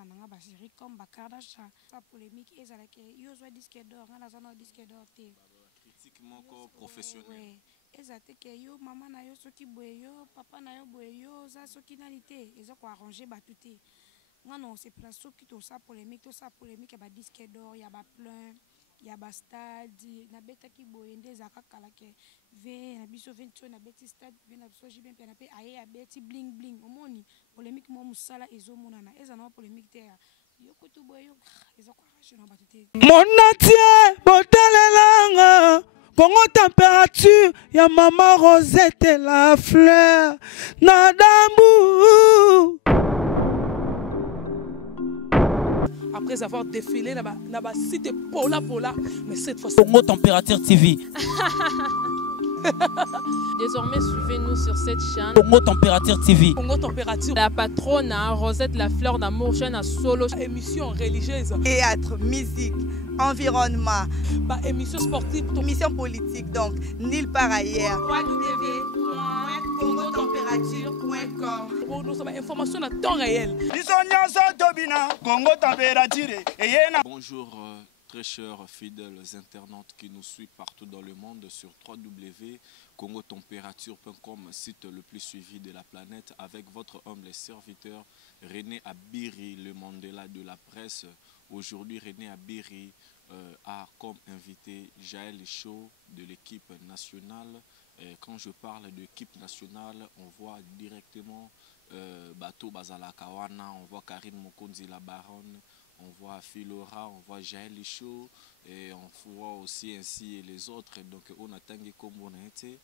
basala nanga ba série comme ba Kardashian sa polémique ezalaki yo zo disque d'or nga nazana disque d'or te critique moko professionnel ezate ke yo mama na yo soki boye yo papa na yo boye yo za soki nani te eza ko arranger batu te nga non c'est place soki to sa polémique ya ba disque d'or ya ba plein ya ba stade na betaki boye nde ezaka kala ke ve na biso 20 na beti stade bien na biso jibe pe na pe aye ya beti bling bling omoni polémique mo musala ezomonana eza na polémique te yo kutu boye yo eza ko arranger na batu te Monatie botalelanga Congo température ya maman Rosette la fleur Nadambu. Après avoir défilé là-bas, site Pola, mais cette fois-ci. Congo Température TV. Désormais, suivez-nous sur cette chaîne. Congo Température TV. Congo Température. La patronne, Rosette la fleur d'amour, chaîne à solo. Émission religieuse. Théâtre, musique, environnement. Bah, émission sportive. Émission politique, donc, nulle part ailleurs. www.congotempérature.com. Pour nous avons information à temps réel. Bonjour très chers fidèles internautes qui nous suivent partout dans le monde sur www.congotempérature.com, site le plus suivi de la planète, avec votre humble serviteur René Abiri, le Mandela de la presse. Aujourd'hui, René Abiri a comme invité Jaël Chaud de l'équipe nationale. Quand je parle d'équipe nationale, on voit directement Bato Bazalakawana, on voit Karine Mokonzi la Baronne, on voit Philora, on voit Jaël Chaud, et on voit aussi ainsi les autres. Donc on a tangué comme on a été.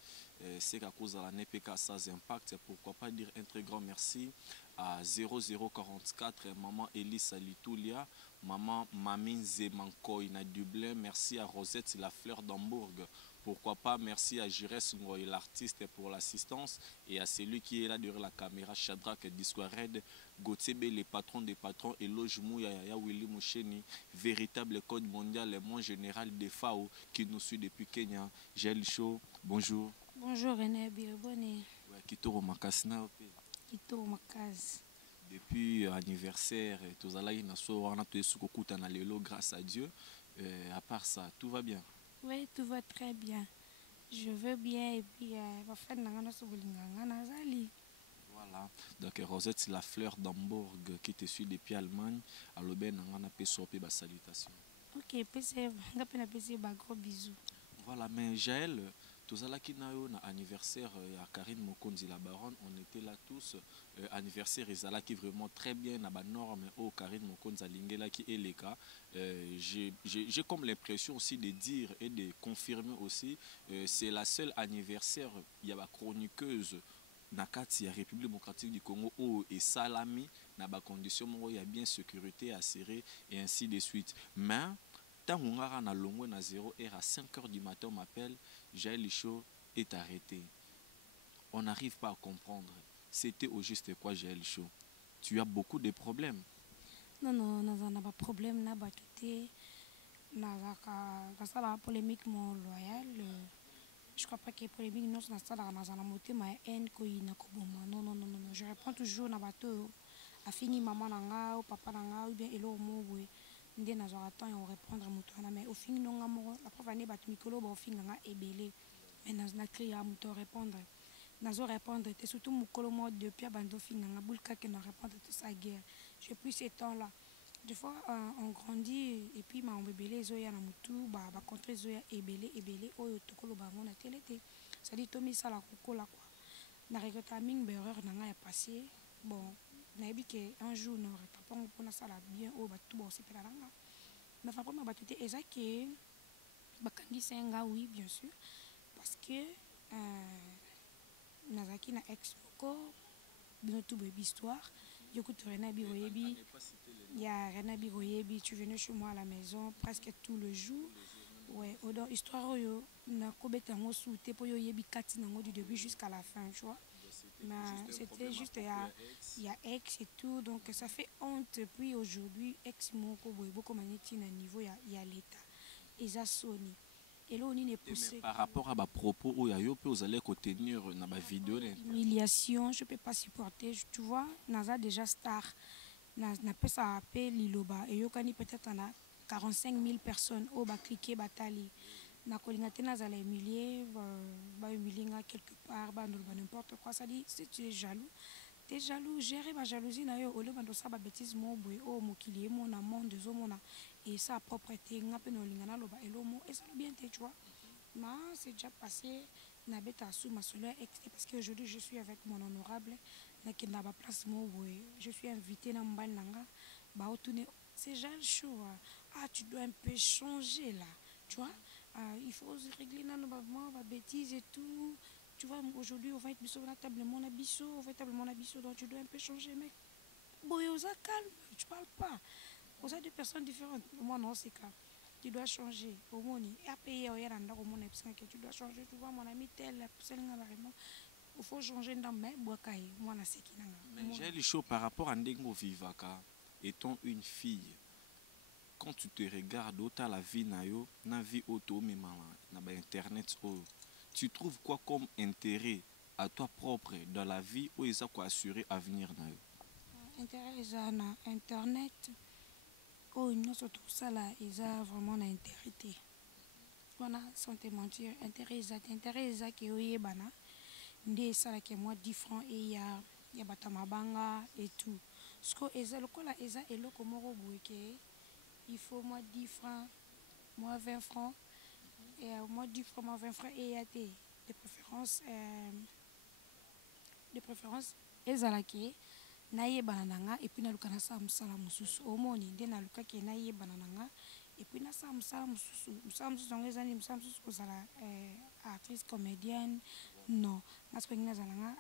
C'est qu'à cause de la NPK sans impact, pourquoi pas dire un très grand merci à 0044, maman Elisa Litoulia, maman Mamine Zemankoy na Dublin, merci à Rosette la fleur d'Hambourg. Pourquoi pas, merci à Jires Ngoy, l'artiste, pour l'assistance, et à celui qui est là derrière la caméra, Shadrach Disquared, Gauthier les patrons des patrons, et Loge Mouya Willy Moucheni, véritable code mondial, le monde général des FAO, qui nous suit depuis Kenya. Jaël Chaud, bonjour. Bonjour René Biribone. Kitoro Makasina. Kitoro Makaz. Depuis anniversaire, tous allés na so wana to esukokuta na lelo, grâce à Dieu. À part ça, tout va bien. Oui, tout va très bien. Je veux bien et puis voilà. Donc Rosette la fleur d'Hambourg qui te suit depuis Allemagne. À l'aubaine, on a fait des salutations. Ok, PC, on a fait gros bisous. Voilà, mais Jaël, tous allés qui na anniversaire à Karine Mokonzi la Baronne, on était là tous. Anniversaire Isala qui vraiment très bien à la norme au Karine Mokonzi Lingela qui est le cas. J'ai comme l'impression aussi de dire et de confirmer aussi, c'est la seule anniversaire, il y a la chroniqueuse Nakati, la République démocratique du Congo, et Salami, dans la condition où il y a bien sécurité assurée et ainsi de suite. Mais, tant qu'on a un long à 0 heure à 5 h du matin, on m'appelle, Jaël Chaud est arrêté. On n'arrive pas à comprendre. C'était au juste quoi, Jaël Chaud? Tu as beaucoup de problèmes. Non, on n'a pas de problème, on n'a pas tout. On a la polémique mon loyal. Je crois pas que les polémiques non sont dans la montée, mais haine qui n'a pas non. Je réponds toujours na bateau. A fini maman nanga ou papa nanga ou bien elo mo ndé na zo attend et on répondre moto mais au fin non amour la preuve année bat mikolo ba au fin nanga ebelé. Mais na crier à moto répondre. Nazo répondre et surtout mukolo mo depuis bando fin nanga bulka que na répondre tout ça guerre. Je plus ces temps là. Des fois on grandit et puis ma bébé zoya na mutu ba contre zoya ebelé oyo tokolo bango na télé té ça dit tomi ça la kokola quoi na regrette ming erreur nanga ya passé bon na yebi que un jour na retapon pour na sala bien o ba tout bon c'est pas nanga mais fa comme ba tout est exact que ba kangi senga oui bien sûr parce que nazaki na ex ko bien tout bébé histoire yoko René Biroyebi. Il y a René Biroyebi, tu venais chez moi à la maison presque tout le jour. Ouais, dans l'histoire, na kobeta ngo souté pour yo yebi kati nango du début jusqu'à la fin, tu vois. Mais c'était juste il y a ex et tout, donc ça fait honte. Puis aujourd'hui, ex moko boy beaucoup maneti na niveau il y a l'état. Et ça sonne. Et là on est poussé. Par rapport à ma propos où yo peut vous allez contenir dans ma vidéo. Humiliation, je peux pas supporter, tu vois. Naza déjà star. na pesa pe liloba et yokani peut-être na 45 000 personnes au ba cliquer batali na kolinga te nazala humilié ba humilinga quelque part ba n'importe quoi, ça dit si tu es jaloux gérer ma jalousie na yo ole bando sa ba bêtise mo boy o mokili mo na monde zo mona et ça propreté ngape no linga na loba elomo et ça bien te tu vois. Mais c'est déjà passé na beta sous ma soeur ex parce que aujourd'hui je suis avec mon honorable na qui na ba place mo boy je suis invité na mbal nanga ba otune c'est genre chaud. Ah, tu dois un peu changer là, tu vois. Il faut régler nos bêtises et tout. Tu vois, aujourd'hui, on va être sur la table, mon abisso, on va être table, mon abisso, donc tu dois un peu changer, mec. Boyosa, calme, tu parles pas. Vous êtes deux personnes différentes. Moi, non, c'est cas. Tu dois changer. Au moins, et à payer, tu dois changer. Tu vois, mon ami, tel, il faut changer dans mes bois. Moi, c'est qui. Mais j'ai les choses par rapport à Ndengo Vivaka, étant une fille. Quand tu te regardes, autant la vie na vie auto na internet, tu trouves quoi comme intérêt à toi propre dans la vie ou ils ont quoi assurer avenir na yo? Intérêt na internet, oh nous surtout ça là, ils ont vraiment intérêt. Voilà, sans te mentir, intérêt qui est bana, ndé ça là qui moi 10 francs et y a batamabanga et tout. Ce que ils le cola ils ont elo comme roboké. Il faut moi 10 francs, moi 20 francs, et moi 10 francs, moi 20 francs, et il y a de préférence, et zalaki, naïe banana, et puis na lukana sa musala mususu, au moni, de na luka ki naïe banana, et puis na sa musala mususu les années, musala mususu, kozala actrice comédienne, non, parce que nous avons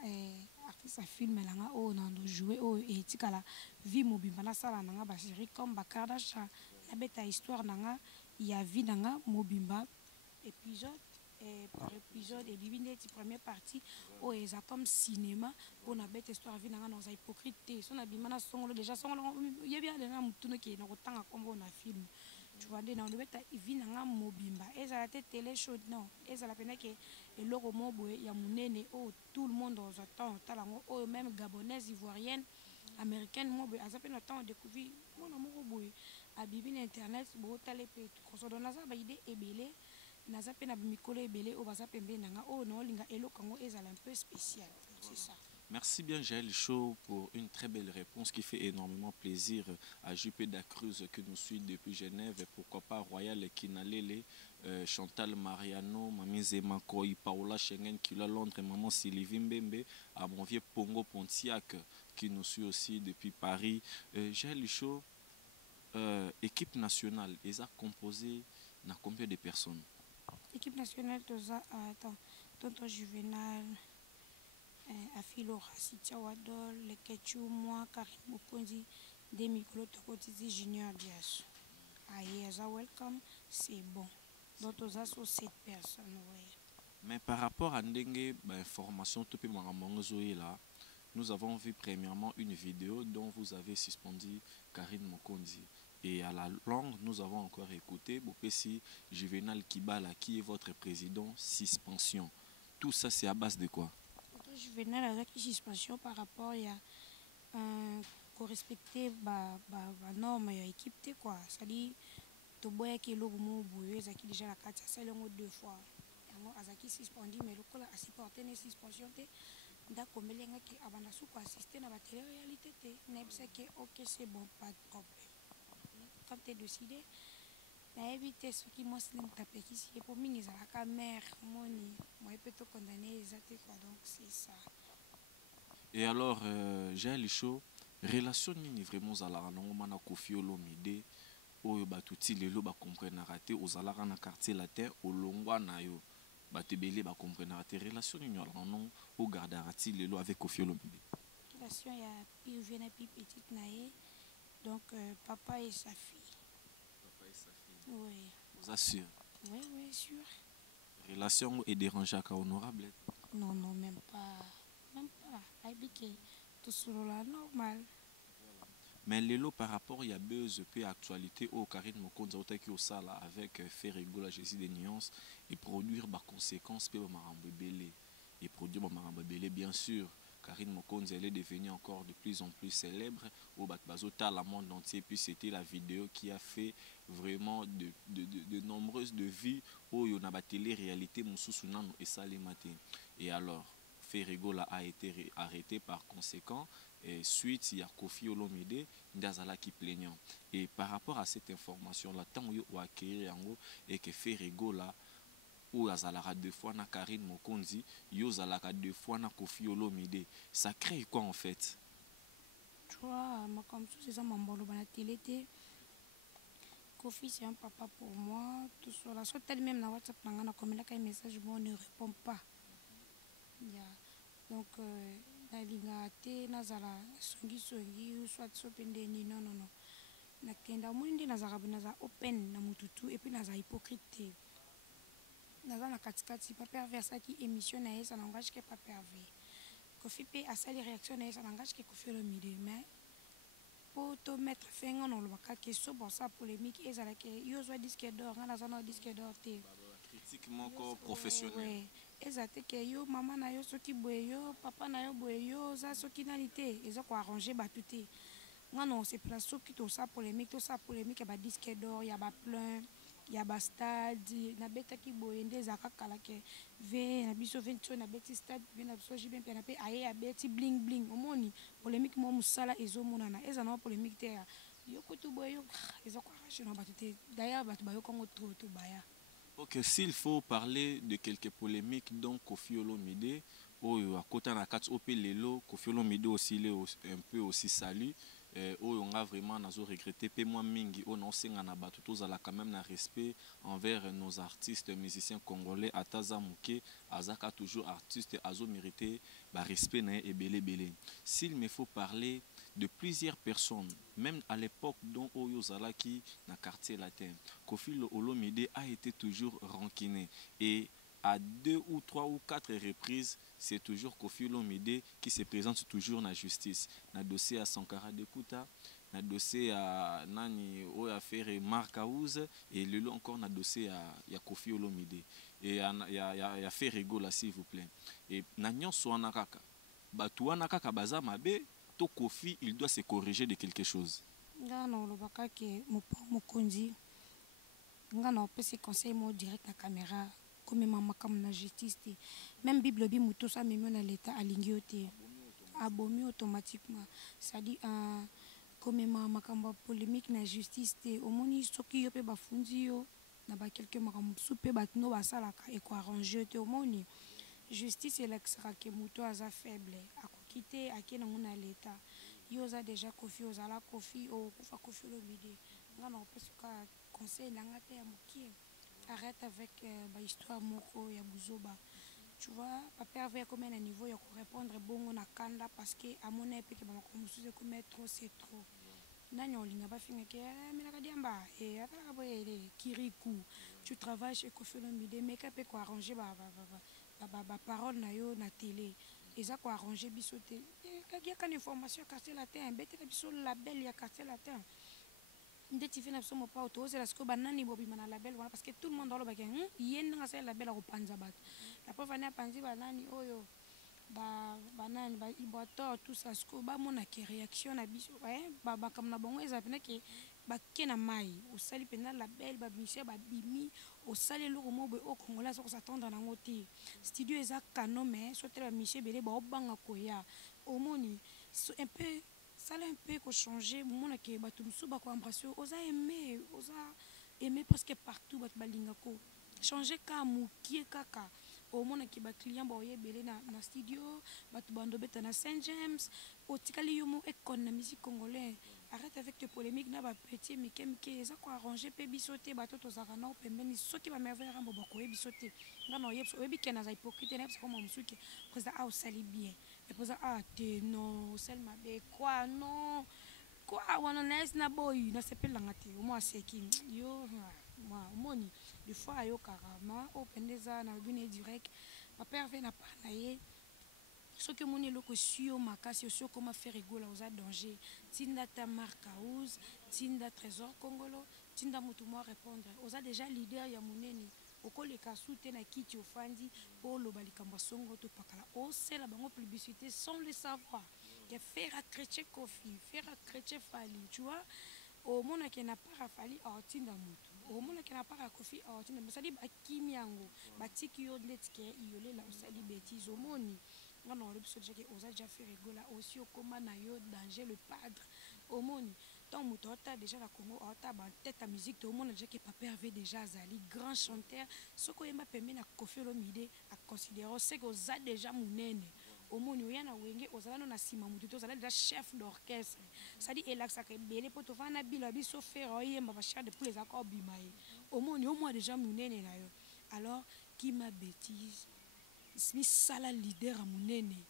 artiste à film, oh, on a joué, oh, et tikala, vie mobile, na sala nanga, ba série comme Bakardasha. La bête histoire nanga il y a vie nanga mobimba épisode par épisode et bibine ti première partie o eza comme cinéma pour na bête histoire vie nanga dans hypocrite son abimana songolo déjà songolo il y a bien na mutuno qui na kotanga kombo na film tu vois na le bête vie nanga mobimba eza la télé show non eza la pena que eloko mobo ya munene o tout le monde attend talango o même gabonaise ivoirienne américaine moi à peine temps découvrir mon amour boy à bibine internet bo tale pe ko dona za ba idée ebele na za pe na mikolo ebele o baza pembe nanga o no linga elo kango ezala un peu spécial c'est ça. Merci bien Jaël Chaud pour une très belle réponse qui fait énormément plaisir à JP Dacruz qui nous suit depuis Genève et pourquoi pas Royal Kinalele, Chantal Mariano, Mami Zemakoi, Paola Schengen qui l'a Londres et Maman Sylvie Mbembe, à mon vieux Pongo Pontiac qui nous suit aussi depuis Paris. Jaël Chaud, équipe nationale, ils ont composé dans combien de personnes? Équipe nationale, attends, Tonton Juvenal, Afilo Rassitia Wadol, le Ketchou, moi, Karim Mokondi, Demi Kolo Tokotizi Junior Dias. Aïe, welcome, c'est bon. Donc, aux assos 7 personnes, oui. Mais par rapport à Ndengue, information, là, nous avons vu premièrement une vidéo dont vous avez suspendu Karine Mokondi. Et à la longue, nous avons encore écouté Bopessi Juvenal Kibala, qui est votre président, suspension. Tout ça, c'est à base de quoi? Juvenal avec une suspension par rapport à respecter la norme de l'équipe. C'est-à-dire, tu vois que l'homme est déjà la carte, ça c'est 2 fois. Azaki suspendu, mais le col a supporté une suspension. D'accord, mais les gens qui ont assisté à la télé-réalité, ok, c'est bon, pas de problème. Quand tu es décidé, tu as évité ce qui m'a tapé ici. Et pour moi, ils ont la mère, moi, je peux te condamner, donc c'est ça. Et alors, j'ai le show, relation ni vraiment à la ranongo na Kofi Olomide, oyo batuti lelo ba comprendre raté aux alara na quartier latin au longwa na yo. Batebele ba comprendre raté relation ni ala non au gardarati lelo avec Kofi Olomide. Relation il y a plus jeune et plus petite naé. Donc, papa et sa fille. Papa et sa fille. Oui. Vous assure? Oui, oui, sûr. Relation est dérangée à honorable? Non, non, même pas. Même pas. Habité. Tout sur la normale. Mais lelo par rapport il y a buzz peu actualité au Karine Mokonza qui au sala avec faire rigoler Jésus des nuances et produire par conséquence peu marambo belé et produire marambo belé bien sûr Karine Mokonzi, elle est devenue encore de plus en plus célèbre au Batbazota, le monde entier. Puis c'était la vidéo qui a fait vraiment de nombreuses de vues où il y a une télé-réalité et Salimate. Et alors, Ferregola a été arrêté par conséquent. Et suite, il y a Kofi Olomide, Ndazala qui plaignant. Et par rapport à cette information-là, tant qu'il y a acquérir et que Ferregola, ou Azalara 2 fois na Karine Mokonzi, yo Azalara 2 fois na Kofi Olomide, ça crée quoi en fait? Tu vois, moi comme ça, c'est ça mon bolo la télé. Kofi, c'est un papa pour moi. Tout sur la soit elle-même na WhatsApp, na comme là un message, bon, on ne répond pas. Yeah. Donc, na linga te na zala songi ou soit sopendeni non. Na kenda mwindi na zara open na mututu et puis na za hypocrite. Naza na katikati pas pervers ça qui émission na ça n'engage que pas pervers. Kofi pe à ça les réactions na ça n'engage que Kofi Olomide mais pour te mettre fin on le baka que so bon ça polémique et ça la que yo zo disque d'or na za no disque d'or te critique moko professionnel. Ezate que yo maman na yo soki boye yo papa na yo boye yo za soki nalité ils ont quoi arranger batuté. Non c'est pour soki to ça polémique ba disque d'or ya ba plein ya ba stade na beta ki boye ndeza kakala ke ve na biso 20 na beti stade bien na biso jibe na pe aye ya beti bling bling omoni polémique mo musala ezo monana eza na polémique te yo kutu boye yo ezo kwa rache na batuté d'ailleurs batu ba yo kongo trop to baya. Ok, s'il faut parler de quelques polémiques donc Kofi Olomide à côté na kat op lelo Kofi Olomide aussi un peu aussi salut on a vraiment regretté pe moi mingi on senga na batu tozala quand même na respect envers nos artistes musiciens congolais ataza muke azaka toujours artiste azo mérité ba respect na ebele. S'il me faut parler de plusieurs personnes, même à l'époque dont Oyo Zalaki na quartier latin, Kofi Olomide a été toujours ranquiné et à 2 ou 3 ou 4 reprises, c'est toujours Kofi Olomide qui se présente toujours dans la justice. Na dossier à Sankara Dekuta, na dossier à Nani Oya Ferre Marcaouz et le long encore na dossier à Kofi Olomide et ya Ferregola s'il vous plaît. Et na nyonso wana kaka, batu wana kaka baza mabe, to Kofi il doit se corriger de quelque chose. Non, le baka ke mokonzi. Ngana opesi conseil mo direct na caméra. Comme maman comme la justice même bible bi muto ça même na l'état alingi oté abomi automatiquement ça dit comme maman comme polémique na justice té omoni soki yo pe bafundi yo na ba quelques makambo soupe batno basalaka et quoi arranger té omoni justice et l'extra que muto aza faible akokité akena na l'état yo za déjà Kofi ozala Kofi o kufa Kofi Olomide ngana opesi ka conseil nanga te ya mokie. Arrête avec l'histoire moko ya buzoba. Tu vois, papa avait comme un niveau il faut répondre bon on a kanda parce que à mon époque ba comme sous comme trop c'est trop. Nani olinga ba finga ke mila ka diamba et atala boye kirikou. Tu travailles chez Kofi Olomide mais ka pe ko arranger ba parole na yo na télé. Eza ko arranger bisoté. Ka dia kan information quartier latin, bête la biso label ya quartier latin. Ndeti fina biso mo pa autoze la sko banani bobima na label wana parce que tout le monde dans le bakin yenda nga sa label ko panza bat la preuve ana panzi banani oyo banani ba iboto tout ça sko ba mona ke réaction na biso ba comme na bongo eza pena ke ba kena mai o sali pena label ba michel ba bimi o sali lo mo be o congolais so s'attendre na ngoti studio eza canon mais so tele ba michel belé ba obanga ko ya au moni un peu ça a un peu changé mon que batulusu ba ko embrasser oza aimer parce que partout bat balingako changer ka mukie kaka au monde que ba client ba oyebele na studio batu bando beta na Saint James o tikali yo mo économie congolais arrête avec tes polémiques na ba petit mike ça ko arranger pe bisoté bato to zaka na pembeni soki ba merveille rambo ba ko bisoté ngana oyebso oyebi ke na za hypocrite na parce que mon suki président a sali bien et président te non seulement be quoi non quoi wana na boy na sepela ngati au moins c'est qui yo moi moni des fois yo karama o pendeza na bine direct papa avait na panaye ce que mon eloko sio makasi sio comment faire rigola aux danger tinda ta Marcaouz tinda trésor congolo tinda mutumo répondre aux déjà leader ya monene okoleka su te na kiti ofandi po loba likambo songo to pakala osala bango publicité sans le savoir que faire à chrétien Kofi faire à chrétien Fali tu vois au mona ke na para Fali aotinda mutu au mona ke na para Kofi aotinda musali bakimi yango batiki yo ndetike iyolela osali bêtise au moni non le biso que osa déjà fait rigola aussi au coma na yo danger le padre au moni tant mutota déjà la Congo ota ba tête à musique tout le monde déjà que papa avait déjà azali grand chanteur ce ko yemba pembe na Kofi Olomide a considérer c'est que osa déjà munene au moni oyana wenge ozala no na sima mutu to ozala déjà chef d'orchestre ça dit elaxa ke belé poto fana bila biso faire oyemba ba chef de pour les accords bimaye au moni au moins déjà munene na yo alors qui m'a bêtise mi sala leader à munene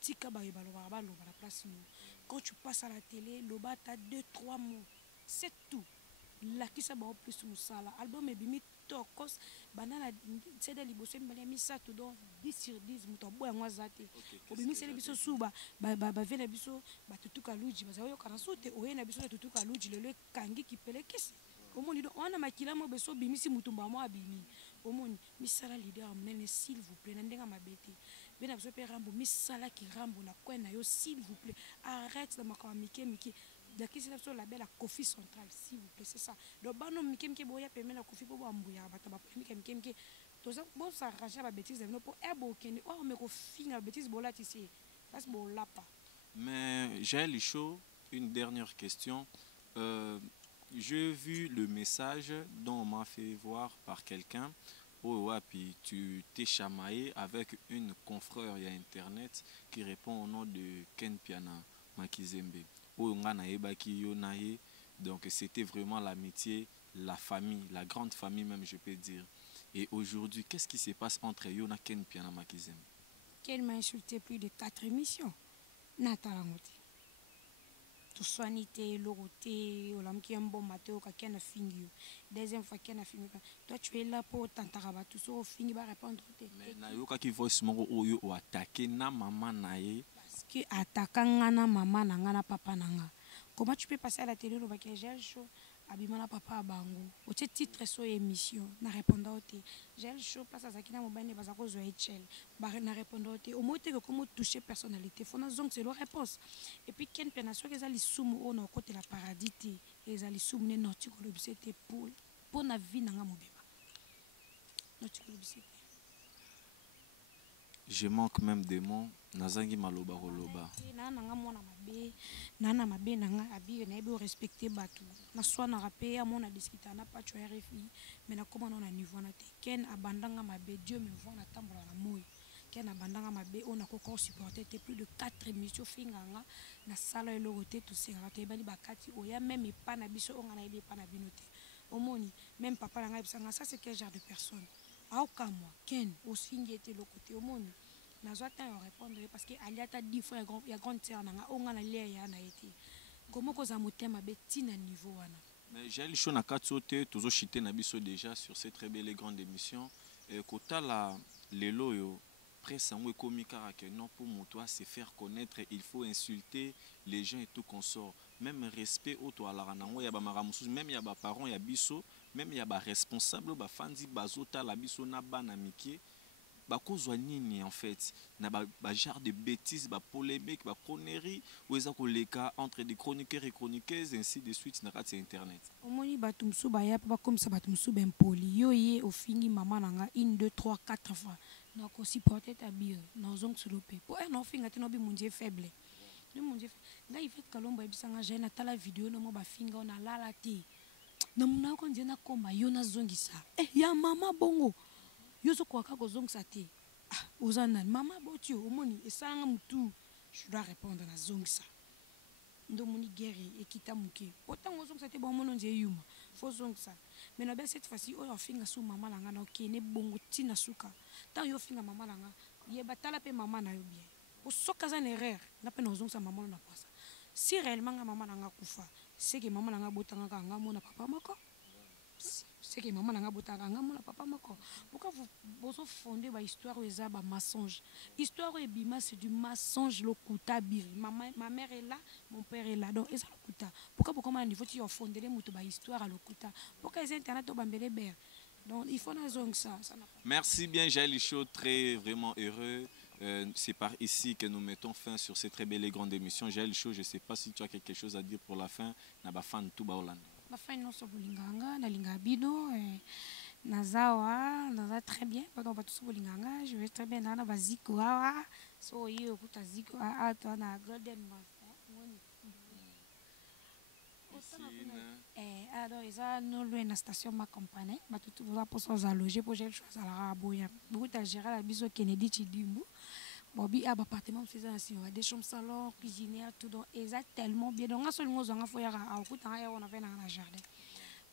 tika ba yebalo ba lo la place nous quand tu passes à la télé loba ta 2-3 mots c'est tout la qui ça ba plus musala album e bimi tokos banana c'est de liboso mbale mi ça tout donc 10 sur 10 muto boya ngwa zate obimi c'est biso suba ba vela biso ba tutuka luji ba zayo kana sote oyena biso tutuka luji le kangi kipelekisi omoni donc on a makila mo beso bimisi mutumba mo abimi omoni misala leader amnene s'il vous plaît na ndenga mabete bena biso pe rambo misala ki rambo na kwena yo s'il vous plaît arrête de makama mike dakisi la biso label la Kofi Central s'il vous plaît c'est ça donc bano mike boya peme la Kofi po bambuya bata ba mike toza bon ça ranger ba bêtise no po ebo kende oh me ko finga bêtise bola tisi parce bo lapa. Mais j'ai le chaud une dernière question. J'ai vu le message dont on m'a fait voir par quelqu'un. Oh, ouais, puis tu t'es chamaillé avec une confrère il y a internet qui répond au nom de Ken Piana Makizembe. Oh, donc c'était vraiment l'amitié, la famille, la grande famille même je peux dire. Et aujourd'hui, qu'est-ce qui se passe entre Yona Ken Piana Makizembe? Ken m'a insulté plus de 4 émissions. Natalangote. Tu soigné l'oroté, ou l'homme qui est un bon matin, ou quelqu'un a fini. Deuxième fois qu'il a fini. Toi, tu es là pour t'entendre, tout ça, au fini, va répondre. Mais Nayoka qui voit ce moment où il a attaqué na maman naye. Parce que attaquant na maman na papa nanga. Comment tu peux passer à la télé, le bac j'ai chaud, abimana papa à bango. Au titre sur émission, na répondant au thé. J'ai chaud, place à Zakina Mobane, Bazako Zoéchel. Na répondant au thé. Au moins, que comment toucher personnalité. Faut donc c'est la réponse. Et puis, Ken Penasio, les ali soum au nord côté la paradis, les ali soum ne nordique l'obsété pour na vie nanga mobeba. Nordique l'obsété. Je manque même des mots. Nazangi maloba roloba. Nanga mona mabe, nana mabe nanga abi na ebe respecter batu. Na soi na rapé à mon a discuter na pas tu RFI, mais na comment on a niveau na te. Ken abandanga mabe, Dieu me voit na tambola na moyo. Ken abandanga mabe, on a encore supporté plus de 4 émissions finganga na sala elogote tout c'est raté bali bakati oya même pas na biso on a ebe pas na binote. Omoni, même papa nanga bisanga ça c'est quel genre de personne? Aoka moi, Ken aussi ngete le côté omoni. Nazo attend répondre parce que aliata 10 fois il y a grande sœur nanga onga na lia ya na été comment ko za motema beti na niveau wana mais j'ai le show na katsote toujours chité na biso déjà sur cette très belle et grande émission et kota la lelo yo presse en komika que non pour moi toi se faire connaître il faut insulter les gens et tout consort même respect au toi la ranango ya ba maramusu même ya ba parents ya biso même ya ba responsable ba fandi bazota la biso na bana mikie bakozwa nini en fait na ba genre de bêtises ba polémique ba conneries ou eza koleka entre des chroniqueurs et chroniqueuses ainsi de suite na kati internet omoni batumsu ba ya pa comme ça batumsu ben poli yo ye au fini maman nanga 1 2 3 4 fois na ko supporter ta bio na zong solope po e no finga te no bi munje faible le munje nga il fait kalomba bisanga je na tala vidéo no mo ba finga on a lala te na muna ko nje na komba yo na zongisa ya mama bongo yozo kwa kako zongisa te ozana mama boti omoni esanga mutu je dois répondre na zongisa ndo moni guerre ekita muke pourtant zongisa te bon mono nje yuma faut zongisa mais na cette fois-ci oyo finga su mama langa na okene bongo tina suka tant yo finga mama langa ye batala pe mama na yo bien o soka za erreur na pe na zongisa mama na pasa si réellement nga mama langa kufa c'est que mama langa botanga nga mona papa mako c'est que maman n'a pas de papa mako. Pourquoi vous fondez une histoire où il y a un mensonge? Histoire où c'est du mensonge, le kuta biri. Ma mère est là, mon père est là. Donc, c'est le kuta. Pourquoi il faut fonder une histoire à le kuta? Pourquoi les internet ont bambé ber? Donc il faut que ça. Merci bien, Jaël Chaud, très vraiment heureux. C'est par ici que nous mettons fin sur cette très belle et grande émission. Jaël Chaud, je ne sais pas si tu as quelque chose à dire pour la fin. Nabafan Touba Hollande. La fin non so bolinganga, na lingabido, nazawa, naza très bien. Pardon, pas tout so bolinganga, je vais très bien na baziko awa. So yo kuta ziko a toi na golden master. Alors ils ont loué une station m'accompagner, bah tout va pour s'en loger pour j'ai le choix à la raboya. Beaucoup de gérer la biso Kennedy Chidimbo. Bobby a appartement c'est ça, des chambres salon, cuisinière tout donc exact tellement bien. Donc à seulement on a fait à écoute on a fait dans la jardin.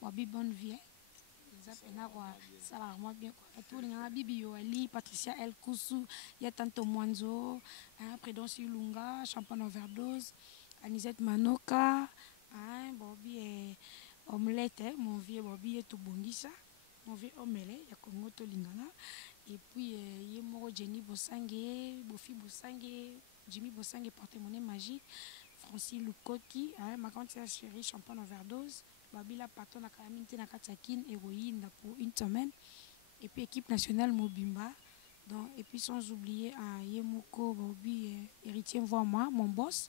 Bobby bonne vie. Ça va vraiment bien quoi. Tout les gens Bibi Ali, Patricia El Koussou, il y a tanto Mwanzo, Prédence Lunga, Champagne overdose, Anisette Manoka. Bobby est omelette, mon vieux Bobby est tout bondissa, mon vieux omelette, il y a Congo Tolingana, et puis il y a Moro Jenny Bosangue, Bofi Bosangue, Jimmy Bosangue porte-monnaie magique, Francis Lukoki, ma grande sœur chérie, Champagne overdose, Babi la patron à Kalaminte na Katsakin, héroïne pour une semaine, et puis équipe nationale Mobimba, donc, et puis sans oublier Yemoko Bobby, héritier voix moi, mon boss.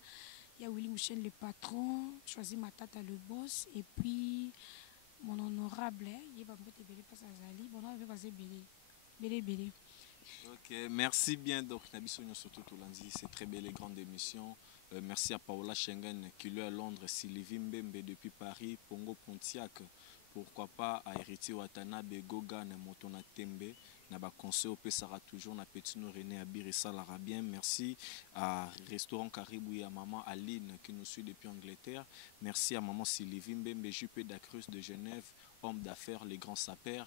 Il y a Willy Mouchen le patron, choisi ma tata le boss, et puis mon honorable, il va me faire passer à Zali, bon on va passer Bélé. Ok, merci bien donc Nabisonyo surtout Toulandi, c'est très belle et grande émission. Merci à Paola Schengen qui lui à Londres, Sylvie Mbembe depuis Paris, Pongo Pontiac, pourquoi pas à Héritier Watanabe, Goga, Motona Tembe. Naba conseil au Pessara toujours na Petino René Abirissa l'Arabien. Merci à Restaurant Caribou et à maman Aline qui nous suit depuis Angleterre. Merci à maman Sylvie Mbembe, JP d'Acrus de Genève, homme d'affaires, les grands sapeurs.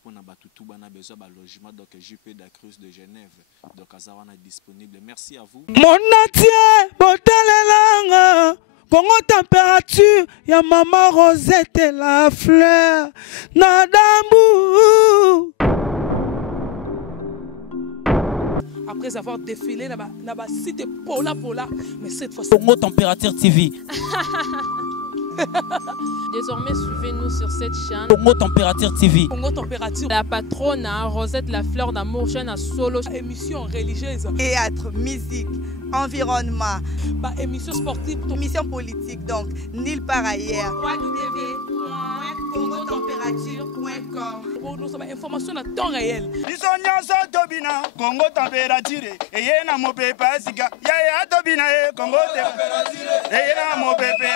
Pour Nabatutu bana besoin de logement donc JP d'Acrus de Genève. Donc Azawana disponible. Merci à vous. Mon atier, botalelanga. Congo température, ya maman Rosette la fleur. Nadambu. Après avoir défilé, n'a cité Pola, mais cette fois-ci. Congo Température TV. Désormais, suivez-nous sur cette chaîne. Congo Température TV. Congo Température. La patronne Rosette la fleur d'amour, chaîne à solo. Émission religieuse. Théâtre, musique, environnement. Bah, émission sportive. Émission politique, donc nulle part ailleurs. www.congotempérature.com. Nous avons information à temps réel. Congo Température. Et y a mon pépé, Congo Température. Et y a mon pépé,